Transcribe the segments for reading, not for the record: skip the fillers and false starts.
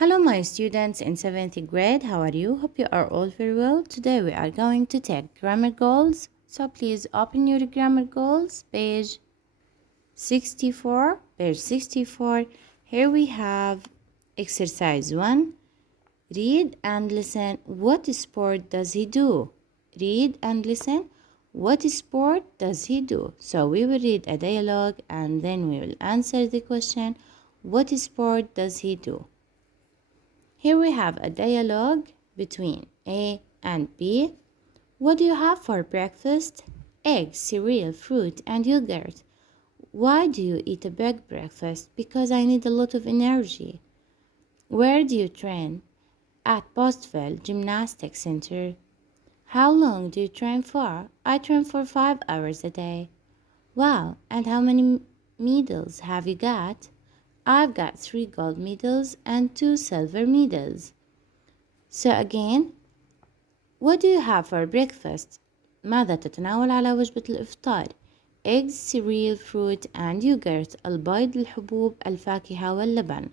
Hello, my students in 7th grade. How are you? Hope you are all very well. Today we are going to take grammar goals. So please open your grammar goals, page 64. Page 64. Here we have exercise 1. Read and listen. What sport does he do? Read and listen. What sport does he do? So we will read a dialogue and then we will answer the question. What sport does he do? Here we have a dialogue between A and B. What do you have for breakfast? Eggs, cereal, fruit, and yogurt. Why do you eat a big breakfast? Because I need a lot of energy. Where do you train? At Postville Gymnastics Center. How long do you train for? I train for 5 hours a day. Wow, and how many medals have you got? I've got 3 gold medals and 2 silver medals. So again, what do you have for breakfast? ماذا تتناول على وجبة الإفطار؟ eggs, cereal, fruit and yogurt. البيض، الحبوب، الفاكهة واللبن.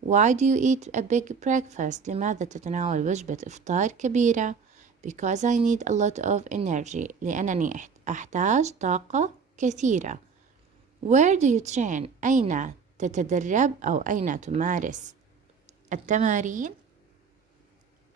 Why do you eat a big breakfast? لماذا تتناول وجبة إفطار كبيرة? Because I need a lot of energy. لأنني أحتاج طاقة كثيرة. Where do you train? أين تتدرب أو أين تمارس التمارين؟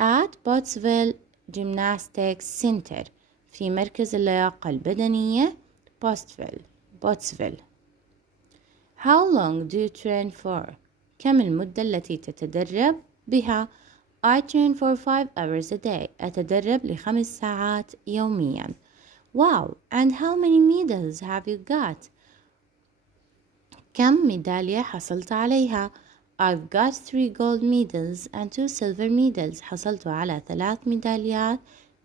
at Pottsville Gymnastics Center في مركز اللياقة البدنية Pottsville. How long do you train for? كم المدة التي تتدرب بها؟ I train for 5 hours a day. أتدرب ل5 ساعات يوميا. Wow, and how many medals have you got? كم ميدالية حصلت عليها؟ I've got 3 gold medals and 2 silver medals. حصلت على 3 ميداليات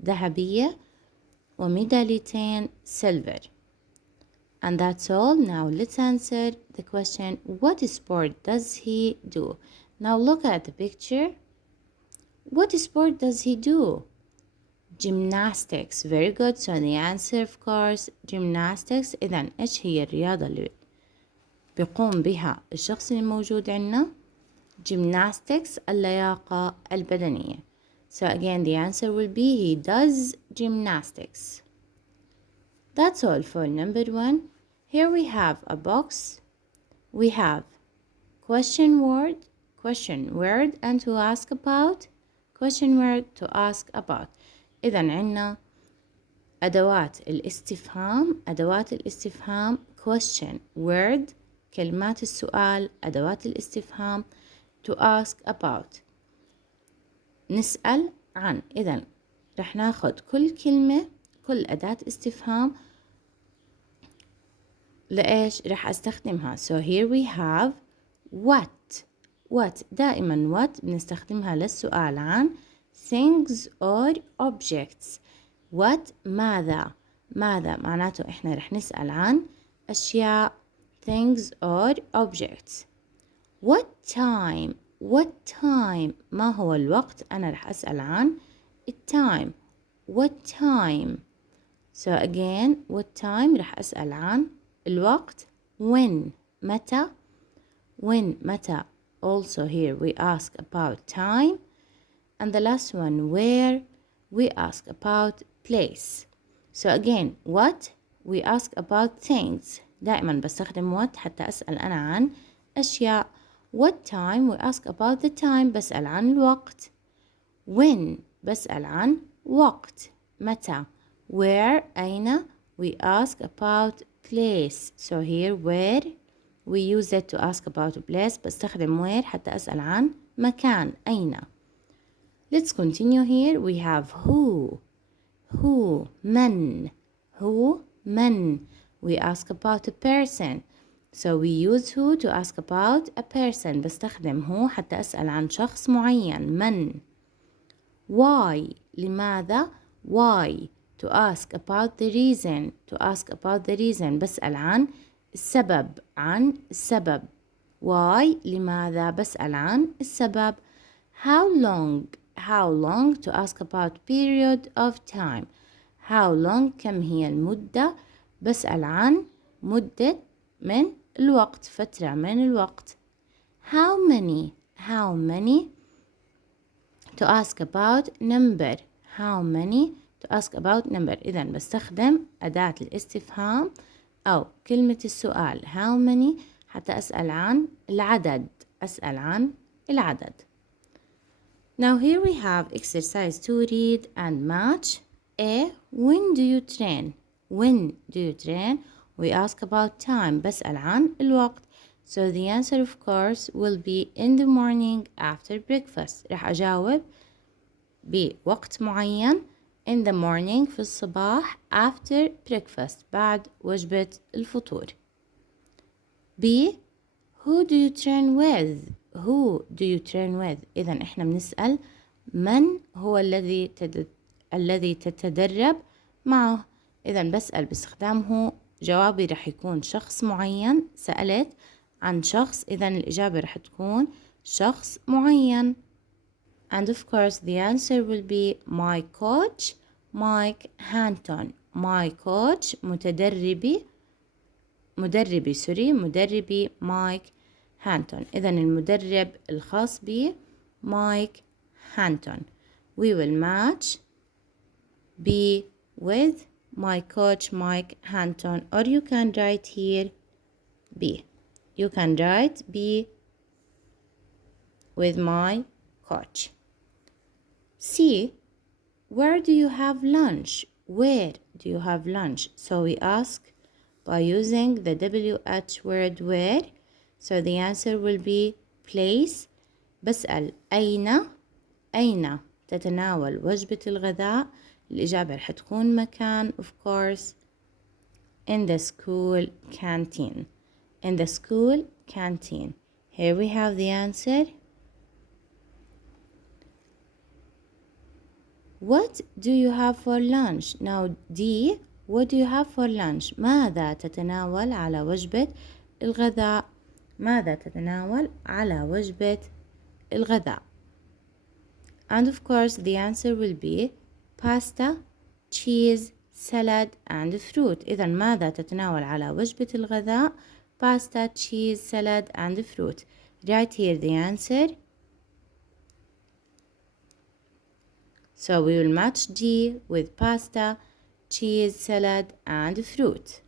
ذهبية وميداليتين silver. And that's all. Now let's answer the question. What sport does he do? Now look at the picture. What sport does he do? Gymnastics. Very good. So the answer of course gymnastics. إذن إيش هي الرياضة اللي بيقوم بها الشخص الموجود عندنا؟ Gymnastics اللياقة البدنية. So again the answer will be he does gymnastics. That's all for number 1. Here we have a box. We have question word and to ask about. Question word to ask about. إذن عنا أدوات الاستفهام question word كلمات السؤال أدوات الاستفهام to ask about نسأل عن. إذن رح ناخد كل كلمة كل أداة استفهام لإيش رح أستخدمها. So here we have what دائما what بنستخدمها للسؤال عن things or objects. what ماذا معناته إحنا رح نسأل عن أشياء things or objects. what time ما هو الوقت؟ أنا رح أسأل عن time. what time. So again what time رح أسأل عن الوقت. when متى. Also here we ask about time. And the last one where we ask about place. So again what we ask about things. دائما بستخدم what حتى أسأل أنا عن أشياء. what time we ask about the time بسأل عن الوقت. when بسأل عن وقت متى. where أين we ask about place. So here where we use it to ask about a place. بستخدم where حتى أسأل عن مكان أين. Let's continue here. We have who من. We ask about a person. So we use who to ask about a person. بستخدم who حتى أسأل عن شخص معين من. why لماذا. why to ask about the reason. بسأل عن السبب. why لماذا بسأل عن السبب. how long to ask about period of time. how long كم هي المدة بسأل عن مدة من الوقت فترة من الوقت. how how many to ask about number. how many to ask about number. إذا بستخدم أداة الاستفهام أو كلمة السؤال how many حتى أسأل عن العدد. أسأل عن العدد. Now here we have exercise to read and match. A. When do you train? When do you train? We ask about time. بسأل عن الوقت. So the answer of course will be in the morning after breakfast. رح أجاوب بوقت معين in the morning في الصباح after breakfast بعد وجبة الفطور. B. Who do you train with? Who do you train with? إذا إحنا بنسأل من هو الذي تتدرب معه. إذا بسأل باستخدام هو جوابي رح يكون شخص معين. سألت عن شخص إذا الإجابة رح تكون شخص معين. And of course the answer will be my coach Mike Hanton. My coach مدربي مايك هانتون. إذا المدرب الخاص بي مايك هانتون. We will match B with my coach Mike Hanton, or you can write here B. You can write B with my coach. C. Where do you have lunch? Where do you have lunch? So we ask by using the WH word where. So the answer will be place. بسأل أين تتناول وجبة الغداء. الإجابة رح تكون مكان of course in the school canteen. In the school canteen. Here we have the answer. What do you have for lunch? Now D. What do you have for lunch? ماذا تتناول على وجبة الغداء؟ ماذا تتناول على وجبة الغداء؟ And of course the answer will be pasta, cheese, salad and fruit. إذا ماذا تتناول على وجبة الغداء؟ pasta, cheese, salad and fruit. Write here the answer. So we will match D with pasta, cheese, salad and fruit.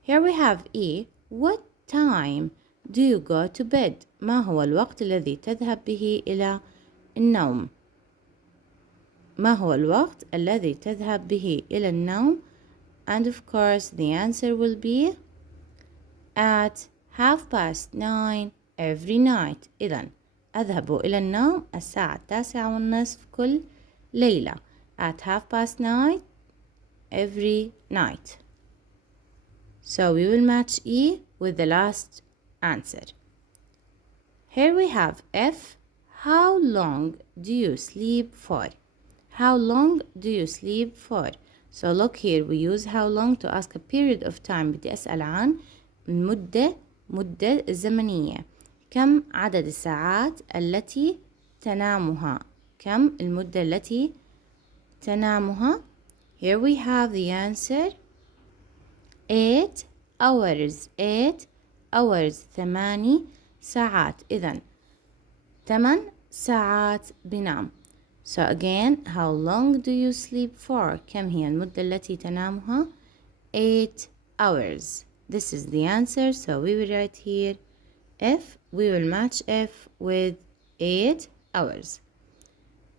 Here we have E. What time do you go to bed? ما هو الوقت الذي تذهب به إلى النوم؟ ما هو الوقت الذي تذهب به إلى النوم؟ And of course the answer will be at 9:30 every night. إذن أذهب إلى النوم الساعة 9:30 كل ليلة. At 9:30 every night. So we will match E with the last answer. Here we have F. How long do you sleep for? How long do you sleep for? So look here, we use how long to ask a period of time. بدي أسأل عن مدة الزمنية. كم عدد الساعات التي تنامها؟ كم المدة التي تنامها؟ Here we have the answer. 8 hours. 8 hours. 8 ساعات. إذن 8 ساعات بنام. So again, how long do you sleep for? كم هي المدة التي تنامها؟ 8 hours. This is the answer. So we will write here F. We will match F with 8 hours.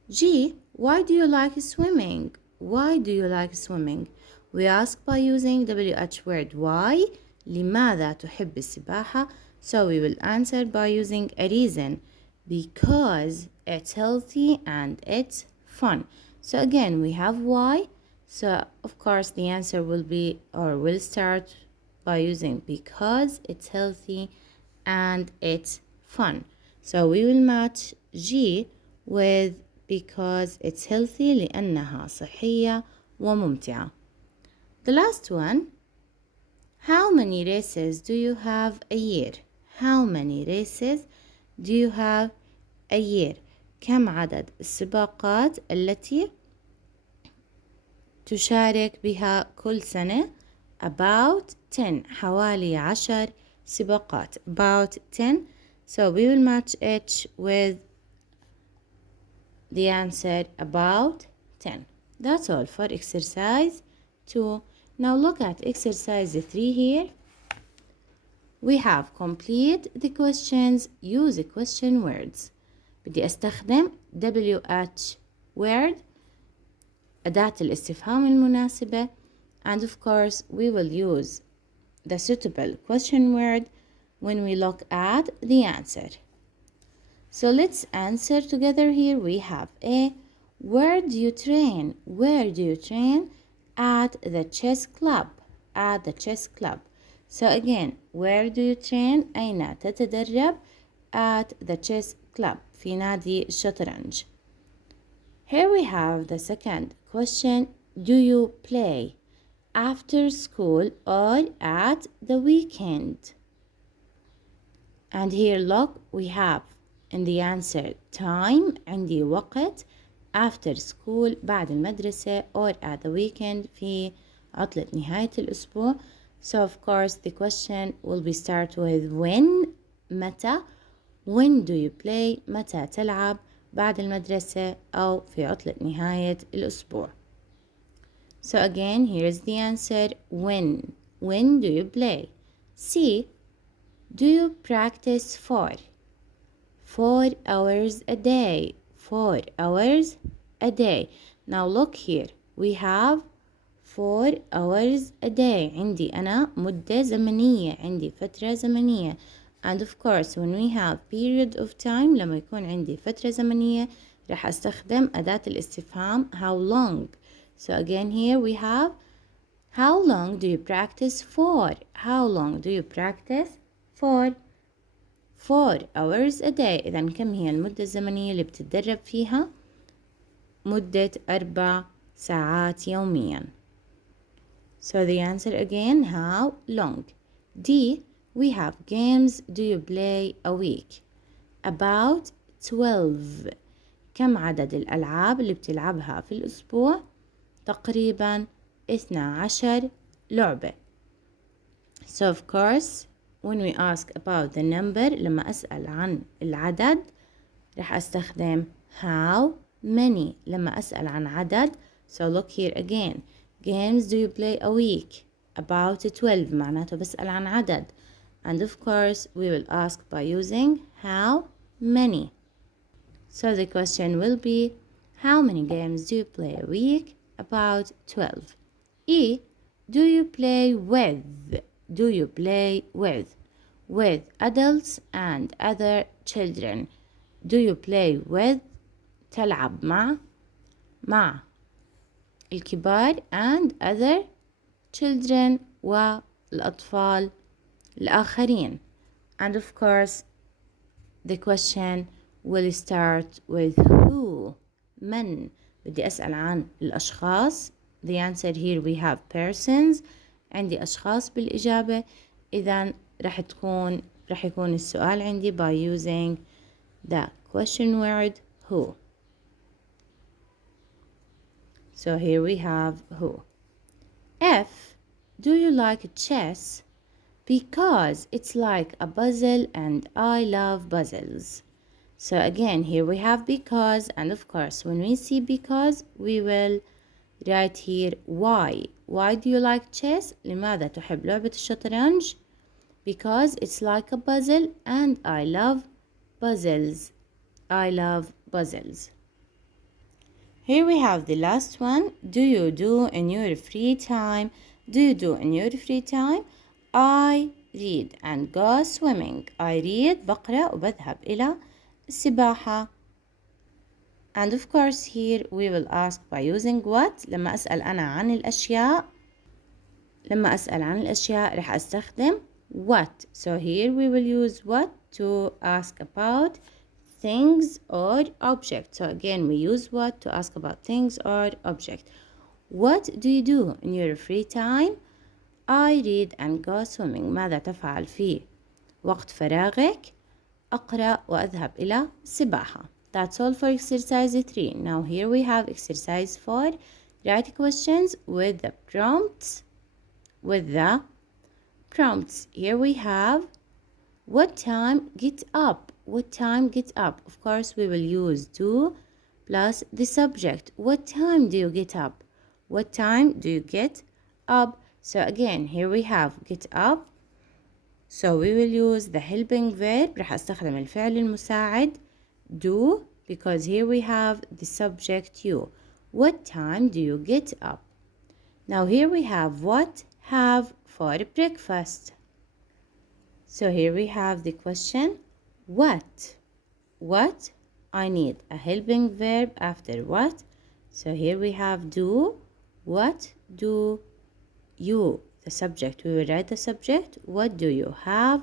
G. Why do you like swimming? Why do you like swimming? We ask by using WH word why. لماذا تحب السباحة? So we will answer by using a reason. Because it's healthy and it's fun. So again we have why. So of course the answer will be or will start by using because it's healthy and it's fun. So we will match G with because it's healthy لأنها صحية وممتعة. The last one. How many races do you have a year? How many races do you have a year? كم عدد السباقات التي تشارك بها كل سنة؟ About 10. حوالي 10 سباقات. About 10 So we will match it with the answer about 10. That's all for exercise 2. Now look at exercise 3 here. We have complete the questions, use question words. بدي أستخدم WH word أداة الاستفهام المناسبة, and of course we will use the suitable question word when we look at the answer. So let's answer together here. We have A. Where do you train? Where do you train? At the chess club. At the chess club. So again, where do you train? أين تتدرب? At the chess club. في نادي الشطرنج. Here we have the second question. Do you play after school or at the weekend? And here look, we have in the answer time, عندي وقت, after school بعد المدرسة, or at the weekend في عطلة نهاية الأسبوع. So of course the question will be start with when, متى. When do you play? متى تلعب بعد المدرسة أو في عطلة نهاية الأسبوع. So again, here is the answer. When. When do you play? C. Do you practice for 4 hours a day? 4 hours a day. Now look here. We have 4 hours a day. عندي أنا مدة زمنية. عندي فترة زمنية. And of course when we have period of time, لما يكون عندي فترة زمنية راح أستخدم أداة الاستفهام how long. So again here we have how long do you practice for? How long do you practice for? 4 hours a day. إذا كم هي المدة الزمنية اللي بتتدرب فيها؟ مدة 4 ساعات يوميا. So the answer again, how long. D. We have games do you play a week? About 12. كم عدد الألعاب اللي بتلعبها في الأسبوع؟ تقريبا 12 لعبة. So of course when we ask about the number, لما أسأل عن العدد رح أستخدم how many. لما أسأل عن عدد, so look here again. Games do you play a week? About 12 معناته بسأل عن عدد. And of course we will ask by using how many. So the question will be how many games do you play a week? About 12. E. Do you play with? Do you play with adults and other children? Do you play with? تلعب مع الكبار and other children والأطفال الآخرين. And of course the question will start with who. من. بدي أسأل عن الأشخاص. The answer here we have persons. عندي أشخاص بالإجابة. إذن راح يكون السؤال عندي by using the question word who. So here we have who. F. Do you like chess? Because it's like a puzzle and I love puzzles. So again here we have because, and of course when we see because we will write here why. Why do you like chess? لماذا تحب لعبة الشطرنج? Because it's like a puzzle and I love puzzles. I love puzzles. Here we have the last one. Do you do in your free time? Do you do in your free time? I read and go swimming. I read بقرأ وبذهب إلى السباحة. And of course here we will ask by using what. لما أسأل أنا عن الأشياء رح أستخدم what. So here we will use what to ask about things or objects. So again we use what to ask about things or object. What do you do in your free time? I read and go swimming. ماذا تفعل في وقت فراغك؟ أقرأ وأذهب إلى السباحة. That's all for exercise 3. Now here we have exercise 4. Write questions with the prompts. Here we have What time get up? What time get up? Of course, we will use do plus the subject. What time do you get up? What time do you get up? So again, here we have get up. So we will use the helping verb. راح استخدم الفعل المساعد do because here we have the subject you. What time do you get up? Now here we have what have for breakfast. So here we have the question what? What? I need a helping verb after what. So here we have do. What do you? The subject. We will write the subject. What do you have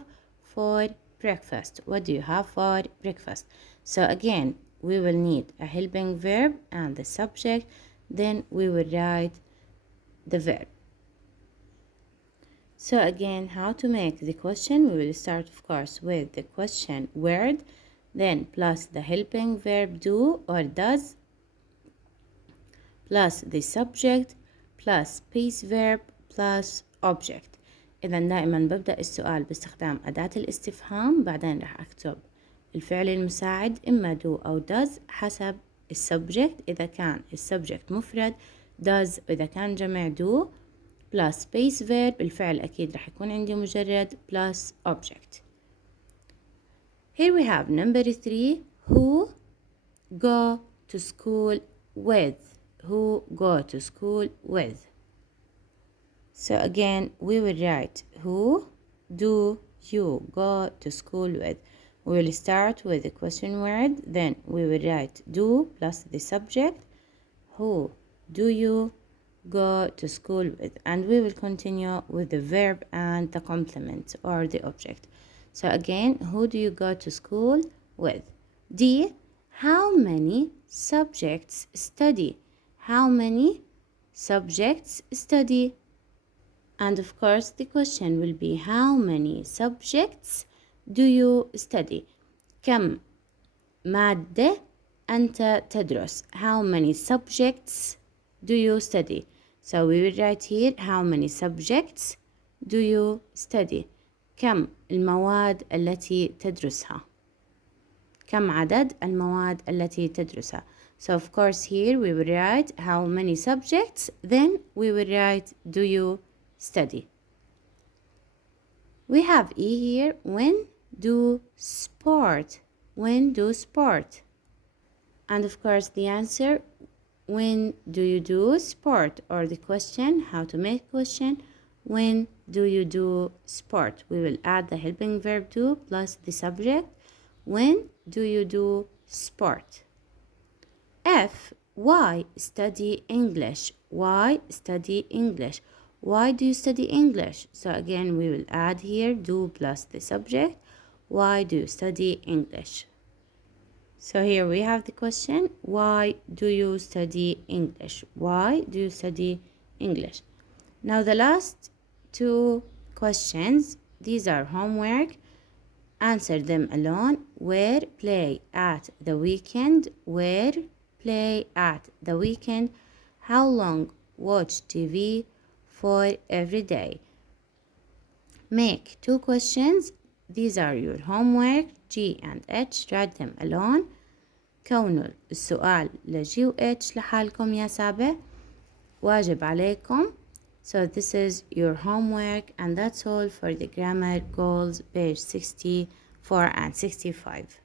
for breakfast? What do you have for breakfast? So again, we will need a helping verb and the subject. Then we will write the verb. So again, how to make the question? We will start, of course, with the question word, then plus the helping verb do or does, plus the subject, plus base verb, plus object. إذا دائما ببدأ السؤال باستخدام أداة الاستفهام، بعدين راح أكتب الفعل المساعد إما do أو does حسب السبجكت. إذا كان السبجكت مفرد does، إذا كان جمع do، plus base verb الفعل أكيد راح يكون عندي مجرد plus object. Here we have number 3. Who go to school with? Who go to school with? So again, we will write who do you go to school with? We will start with the question word, then we will write do plus the subject. Who do you go to school with? And we will continue with the verb and the complement or the object. So again, who do you go to school with? D. How many subjects study? How many subjects study? And of course, the question will be how many subjects do you study? كم مادة أنت تدرس? How many subjects do you study? So we will write here how many subjects do you study? كم المواد التي تدرسها؟ كم عدد المواد التي تدرسها؟ So of course here we will write how many subjects, then we will write do you study. We have E here. When do sport? When do sport? And of course the answer, when do you do sport? Or the question, how to make question, when do you do sport? We will add the helping verb do plus the subject. When do you do sport? F. Why study English? Why study English? Why do you study English? So again, we will add here do plus the subject. Why do you study English? So here we have the question. Why do you study English? Why do you study English? Now the last two questions, these are homework. Answer them alone. Where play at the weekend? Where play at the weekend? How long watch TV for every day? Make two questions. These are your homework. G and H. Write them alone. كونوا السؤال لجي و H لحالكم يا سابع. واجب عليكم. So this is your homework, and that's all for the grammar goals page 64 and 65.